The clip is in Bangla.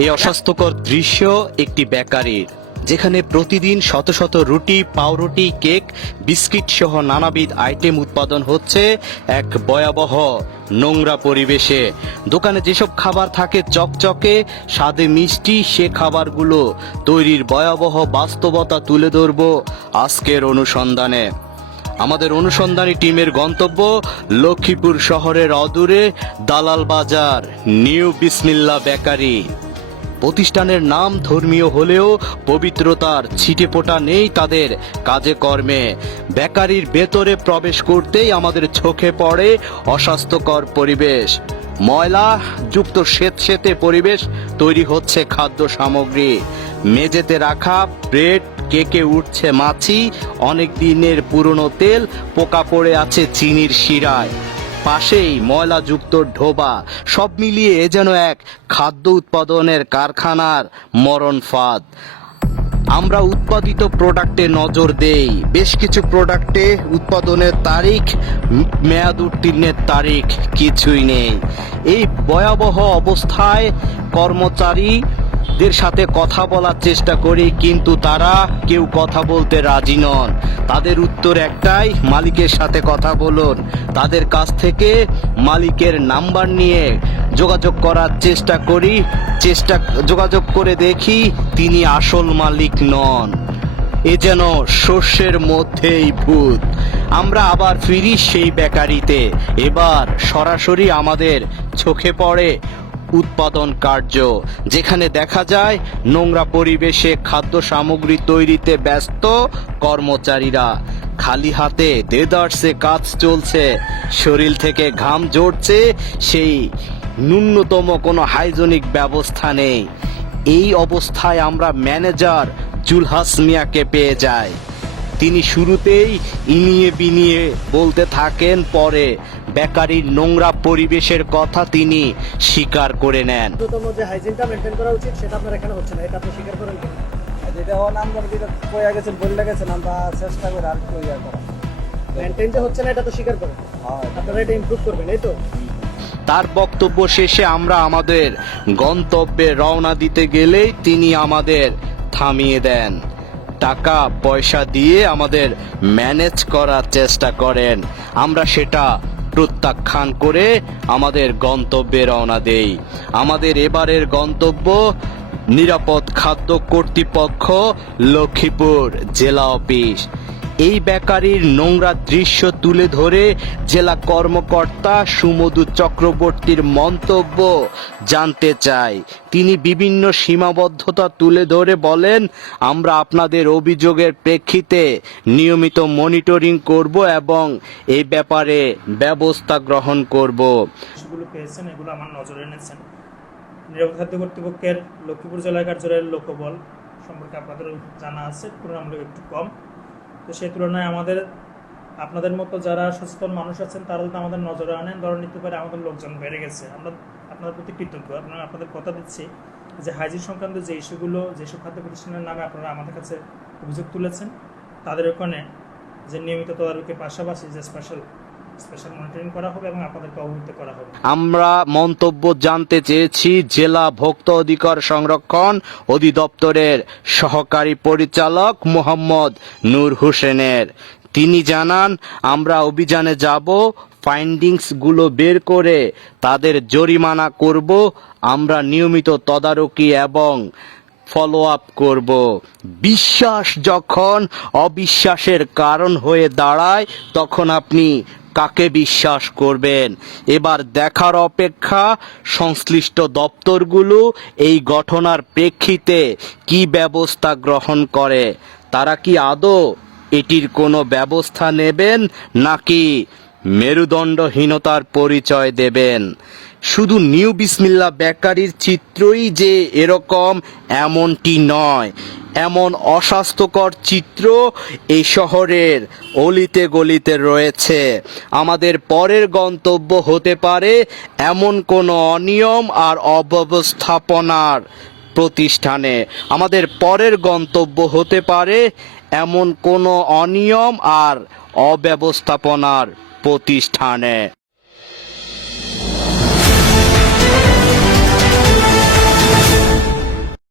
এই অস্বাস্থ্যকর দৃশ্য একটি বেকারির, যেখানে প্রতিদিন শত শত রুটি, পাউরুটি, কেক, বিস্কিট সহ নানাবিধ আইটেম উৎপাদন হচ্ছে এক ভয়াবহ নোংরা পরিবেশে। দোকানে যেসব খাবার থাকে চকচকে, স্বাদে মিষ্টি, সে খাবারগুলো তৈরির ভয়াবহ বাস্তবতা তুলে ধরব আজকের অনুসন্ধানে। আমাদের অনুসন্ধানী টিমের গন্তব্য লক্ষ্মীপুর শহরের অদূরে দালাল বাজার নিউ বিসমিল্লাহ বেকারি। প্রতিষ্ঠানের নাম ধর্মীয় হলেও পবিত্রতার ছিটেফোঁটা নেই তাদের কাজে কর্মে। বেকারির ভেতরে প্রবেশ করতেই আমাদের চোখে পড়ে অস্বাস্থ্যকর পরিবেশ। ময়লা যুক্ত স্যাঁতসেঁতে পরিবেশ তৈরি হচ্ছে খাদ্য সামগ্রী। মেঝেতে রাখা ব্রেড, কেকে উঠছে মাছি, অনেক দিনের পুরনো তেল, পোকা পড়ে আছে চিনির শিরায়, পাশেই ময়লাযুক্ত ঢোবা। সব মিলিয়ে এ যেন এক খাদ্য উৎপাদনের কারখানার মরণ ফাঁদ। আমরা উৎপাদিত প্রোডাক্টে নজর দেই। বেশ কিছু প্রোডাক্টে উৎপাদনের তারিখ, মেয়াদ উত্তীর্ণের তারিখ কিছুই নেই। এই ভয়াবহ অবস্থায় কর্মচারীদের সাথে কথা বলার চেষ্টা করি, কিন্তু তারা কেউ কথা বলতে রাজি নন। তাদের উত্তর একটাই, মালিকের সাথে কথা বলুন। তাদের কাছ থেকে মালিকের নাম্বার নিয়ে যোগাযোগ করার চেষ্টা করি। যোগাযোগ করে দেখি তিনি আসল মালিক নন। এ যেন শস্যের মধ্যেই ভূত। আমরা আবার ফিরি সেই বেকারিতে। এবার সরাসরি আমাদের চোখে পড়ে উৎপাদন কার্য, যেখানে দেখা যায় নোংরা পরিবেশে খাদ্য সামগ্রী তৈরিতে ব্যস্ত কর্মচারীরা। খালি হাতে দেদারসে কাজ চলছে, শরীর থেকে ঘাম ঝরছে, সেই ন্যূনতম কোনো হাইজেনিক ব্যবস্থা নেই। এই অবস্থায় আমরা ম্যানেজার জুলহাস মিয়াকে পেয়ে যাই। তিনি শুরুতেই ইনিয়ে বিনিয়ে বলতে থাকেন, পরে বেকারির নোংরা পরিবেশের কথা তিনি স্বীকার করে নেন। যে হাইজিনটা মেইনটেইন করা উচিত সেটা আপনার এখানে হচ্ছে না, এটা আপনি স্বীকার করেন কি? যেটা আমরা যেটা কইয়া গেছেন বলে গেছেন, আমরা চেষ্টা করে আর কি ইয়া করা। মেইনটেইন যে হচ্ছে না এটা তো স্বীকার করেন, আপনারা এটা ইমপ্রুভ করবেন, এই তো? তার বক্তব্য শেষে আমরা আমাদের গন্তব্যে রওনা দিতে গেলেই তিনি আমাদের থামিয়ে দেন। টাকা পয়সা দিয়ে আমাদের ম্যানেজ করার চেষ্টা করেন। আমরা সেটা প্রত্যাখ্যান করে আমাদের গন্তব্যে রওনা দেই। আমাদের এবারের গন্তব্য নিরাপদ খাদ্য কর্তৃপক্ষ, লক্ষ্মীপুর জেলা অফিস। এই বেকারির নোংরা দৃশ্য তুলে ধরে জেলা কর্মকর্তা সুমধু চক্রবর্তীর মন্তব্য জানতে চাই। তিনি বিভিন্ন সীমাবদ্ধতা তুলে ধরে বলেন, আমরা আপনাদের অভিযোগের প্রেক্ষিতে নিয়মিত মনিটরিং করব এবং এই ব্যাপারে ব্যবস্থা গ্রহণ করব। সেগুলো পেয়েছেন, এগুলো আমার নজরে এনেছেন। নিরাপদ খাদ্য কর্তৃপক্ষের লক্ষ্মীপুর জেলা কার্যালয়ের লোকবল সম্পর্কে আপনাদেরও জানা আছে, তুলনামূলক একটু কম। তো সেই তুলনায় আপনাদের মতো যারা সচেতন মানুষ আছেন তারা যদি আমাদের নজরে আনেন, ধরে নিতে পারে আমাদের লোকজন বেড়ে গেছে। আমরা আপনাদের প্রতি কৃতজ্ঞ। আপনাদের কথা দিচ্ছি যে হাইজিন সংক্রান্ত যে ইস্যুগুলো, যেসব খাদ্য প্রতিষ্ঠানের নামে আপনারা আমাদের কাছে অভিযোগ তুলেছেন, তাদের ওখানে যে নিয়মিত তদারকির পাশাপাশি যে স্পেশাল মনিটরিং করা হবে এবং আপনাদেরকে অবহিত করা হবে। আমরা মন্তব্য জানতে চেয়েছি জেলা ভোক্তা অধিকার সংরক্ষণ অধিদপ্তরের সহকারী পরিচালক মোহাম্মদ নূর হোসেনের। তিনি জানান, আমরা অভিযানে যাব, ফাইন্ডিংস গুলো বের করে তাদের জরিমানা করব। আমরা নিয়মিত তদারকি এবং ফলো আপ করব। বিশ্বাস যখন অবিশ্বাসের কারণ হয়ে দাঁড়ায়, তখন আপনি কাকে বিশ্বাস করবেন? এবার দেখার অপেক্ষা সংশ্লিষ্ট দপ্তরগুলো এই ঘটনার প্রেক্ষিতে কি ব্যবস্থা গ্রহণ করে। তারা কি আদৌ এটির কোনো ব্যবস্থা নেবেন, নাকি মেরুদণ্ডহীনতার পরিচয় দেবেন? শুধু নিউ বিসমিল্লাহ বেকারির চিত্রই যে এরকম এমনটি নয়। এমন অস্বাস্থ্যকর চিত্র এই শহরের অলিতে গলিতে রয়েছে। আমাদের পরের গন্তব্য হতে পারে এমন কোনো অনিয়ম আর অব্যবস্থাপনার প্রতিষ্ঠানে। আমাদের পরের গন্তব্য হতে পারে এমন কোনো অনিয়ম আর অব্যবস্থাপনার প্রতিষ্ঠানে।